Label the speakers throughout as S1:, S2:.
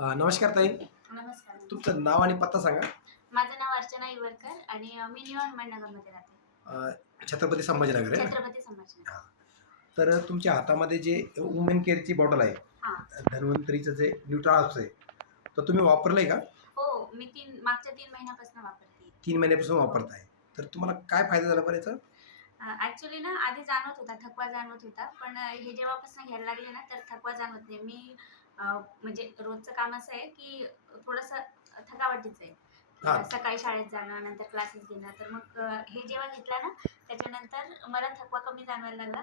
S1: नमस्कार ताई.
S2: नमस्कार.
S1: तुमचं नाव आणि पत्ता सांगा.
S2: माझं नाव अर्चना इवरकर आणि अ, मी न्यू हनुमाननगरमध्ये राहते.
S1: अ, छत्रपती संभाजीनगर आहे ना?
S2: छत्रपती संभाजी
S1: तर तुमच्या हातामध्ये जे वुमेन केअरची बॉटल आहे
S2: हां.
S1: धन्वंतरीचं जे न्यूट्रॉल्स आहे तर तुम्ही वापरलंय का?
S2: हो मी तीन मागच्या तीन महिन्यापासून वापरते.
S1: तीन महिन्यापासून वापरताय. तर तुम्हाला काय फायदा झाला बरं याचा?
S2: ॲक्च्युली ना आधी जाणवत होता थकवा जाणवत होता. पण अ, हे जेव्हापासून घ्यायला लागले ना तर थकवा जाणवत नाही. मी म्हणजे रोजचं काम असं आहे की थोडंसं थकावटीचं आहे. सकाळी शाळेत जाणं नंतर क्लासेस घेणं. तर मग हे जेव्हा घेतलं ना त्याच्यानंतर मला थकवा कमी जाणवायला लागला.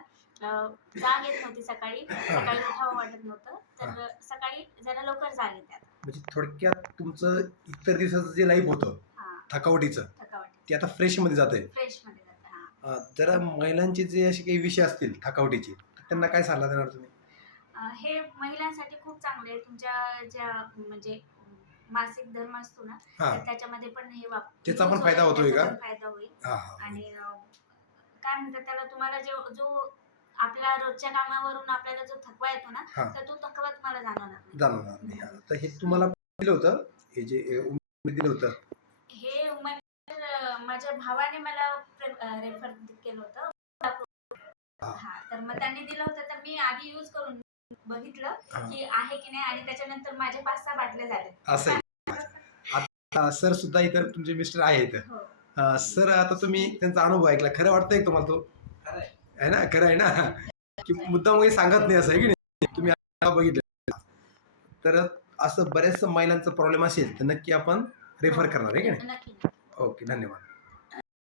S2: जाग येत नव्हती सकाळी. सकाळी उठावं वाटत नव्हतं. तर सकाळी जरा लवकर जाग येतात.
S1: म्हणजे थोडक्यात तुमचं इतर दिवसाचं जे लाईफ होतं थकावटीचं
S2: थकावटी
S1: ते आता जात
S2: फ्रेशमध्ये जातं हां.
S1: आहे जरा महिलांचे जे असे काही विषय असतील थकावटीचे त्यांना काय सल्ला देणार तुम्ही?
S2: हे महिलांसाठी खूप चांगले आहे तुमच्या ज्या म्हणजे मासिक धर्म असतो ना
S1: हां
S2: तर त्याच्यामध्ये पण हे वाप
S1: त्याचा पण
S2: use
S1: फायदा
S2: होईल,
S1: होतोय
S2: त्याचा
S1: का?
S2: पण फायदा होईल
S1: हां हां
S2: आणि अ, काय म्हणतात त्याला तुम्हाला जो जो आपल्या रोजच्या कामावरून आपल्याला जो थकवा येतो ना
S1: हां.
S2: तर तो थकवा तुम्हाला जाणवणार नाही
S1: जाणवणार नाही हां. तर हे तुम्हाला दिलं होतं हे जे अ, दिलं होतं
S2: हे उमेद माझ्या भावाने मला रेफर केलं होतं
S1: हा.
S2: हा तर मग त्यांनी दिलं होतं तर मी आधी यूज करून बघितलं. की आहे की नाही आणि त्याच्यानंतर माझे पाच सहा बाटल्या झाले
S1: असं आहे. आता सर सुद्धा इथं तुमचे मिस्टर आहेत.
S2: हो.
S1: सर आता तुम्ही त्यांचा अनुभव ऐकला. खरं वाटतंय तुम्हाला तो? आहे. ना? खरं आहे ना? की मुद्दाम काही सांगत नाही असं आहे की नाही? तुम्ही बघितलं. तर असं बऱ्याच महिलांचा प्रॉब्लेम असेल तर नक्की आपण रेफर करणार आहे की नाही? ओके धन्यवाद.